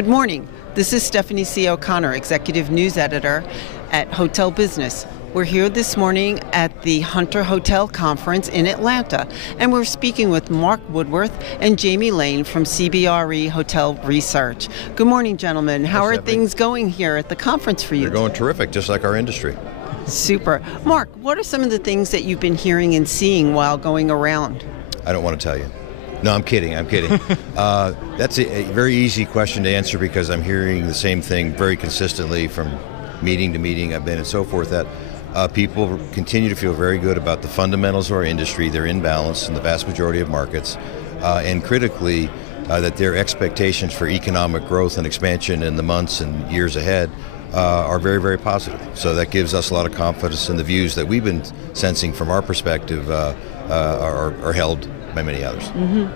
Good morning. This is Stephanie C. O'Connor, Executive News Editor at Hotel Business. We're here this morning at the Hunter Hotel Conference in Atlanta, and we're speaking with Mark Woodworth and Jamie Lane from CBRE Hotel Research. Good morning, gentlemen. How are things going here at the conference for you? They're going terrific, just like our industry. Super. Mark, what are some of the things that you've been hearing and seeing while going around? I don't want to tell you. No, I'm kidding. That's a very easy question to answer because I'm hearing the same thing very consistently from meeting to meeting I've been and so forth, that people continue to feel very good about the fundamentals of our industry. They're in balance in the vast majority of markets, and critically, that their expectations for economic growth and expansion in the months and years ahead are very, very positive. So that gives us a lot of confidence in the views that we've been sensing from our perspective are held by many others. Mm-hmm.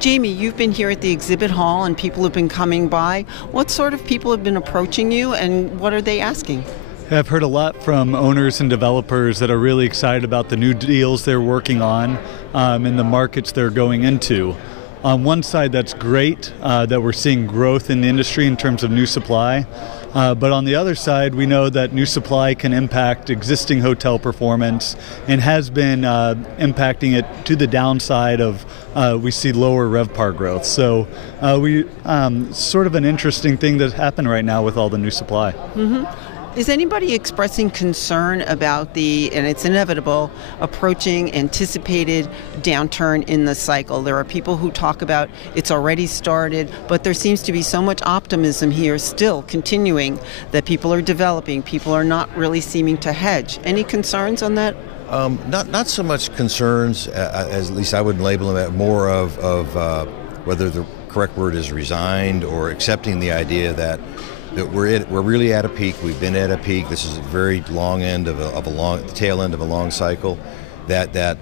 Jamie, you've been here at the exhibit hall and people have been coming by. What sort of people have been approaching you and what are they asking? I've heard a lot from owners and developers that are really excited about the new deals they're working on and the markets they're going into. On one side, that's great that we're seeing growth in the industry in terms of new supply. But on the other side, we know that new supply can impact existing hotel performance and has been impacting it to the downside of we see lower RevPAR growth. So we sort of an interesting thing that's happened right now with all the new supply. Mm-hmm. Is anybody expressing concern about and it's inevitable, approaching anticipated downturn in the cycle? There are people who talk about it's already started, but there seems to be so much optimism here still continuing that people are developing, people are not really seeming to hedge. Any concerns on that? Not so much concerns, as at least I wouldn't label them, more of whether the correct word is resigned or accepting the idea that we're really at a peak. We've been at a peak. This is a very long end of the tail end of a long cycle. That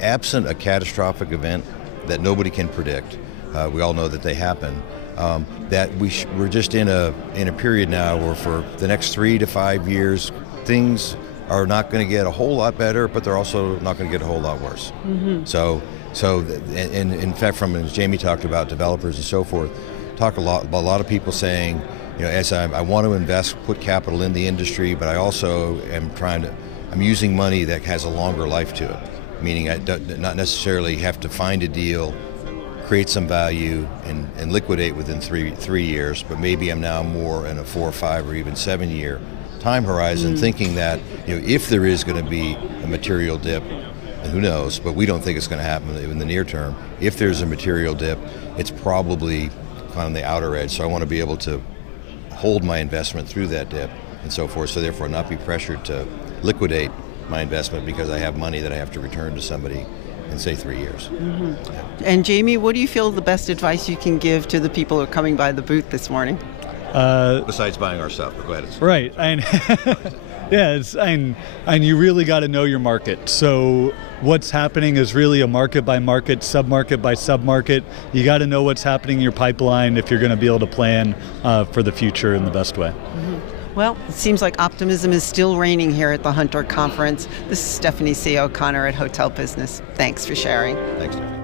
absent a catastrophic event that nobody can predict, we all know that they happen. That we're just in a period now where for the next 3 to 5 years, things are not going to get a whole lot better, but they're also not going to get a whole lot worse. Mm-hmm. So and in fact, as Jamie talked about developers and so forth, a lot of people saying, as I want to invest, put capital in the industry, but I also I'm using money that has a longer life to it, meaning I not necessarily have to find a deal, create some value, and liquidate within three years, but maybe I'm now more in a 4 or 5 or even 7 year time horizon, thinking that if there is going to be a material dip, and who knows, but we don't think it's going to happen in the near term. If there's a material dip, it's probably kind of on the outer edge, so I want to be able to hold my investment through that dip and so forth, so therefore not be pressured to liquidate my investment because I have money that I have to return to somebody in, say, 3 years. Mm-hmm. Yeah. And Jamie, what do you feel the best advice you can give to the people who are coming by the booth this morning? Besides buying our stuff, but go ahead. Right. And you really got to know your market. So what's happening is really a market by market, sub-market by sub-market. You got to know what's happening in your pipeline if you're going to be able to plan for the future in the best way. Mm-hmm. Well, it seems like optimism is still reigning here at the Hunter Conference. This is Stephanie C. O'Connor at Hotel Business. Thanks for sharing. Thanks, Stephanie.